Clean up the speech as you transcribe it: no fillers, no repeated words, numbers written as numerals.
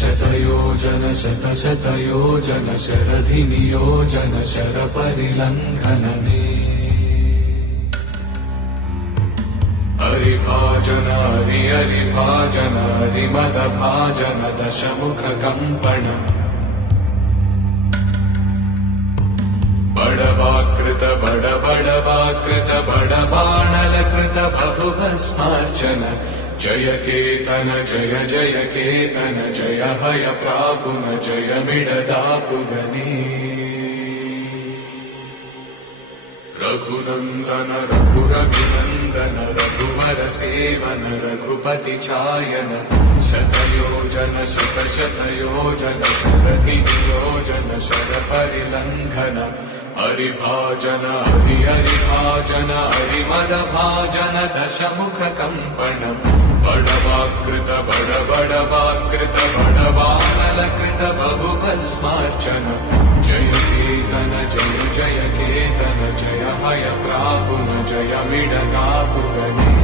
शतयोजन शतशतयोजन शरधिनियोजन शरपरिलङ्घनने हरिभाजन हरिभाजन हरिमदभाजन दशमुखकम्पण बडवाकृत बडबडवाकृत बडबाणलकृत बहुभस्मार्चन जय केतन जय जय केतन जय हय प्रापुन जय मिडदापुगने रघुनन्दन रघुरघुनन्दन रघुवर सेवन रघुपति चायन शतयोजन शतशतयोजन शरधिनियोजन शरपरिलङ्घन हरिभाजन हरिभाजन हरिमदभाजन दशमुखकम्पण बडवाकृत बडबडवाकृत बडबाणलकृत बहुभस्मार्चन जय केतन जय जय केतन जय हय प्रापुन जय मिडदापुगने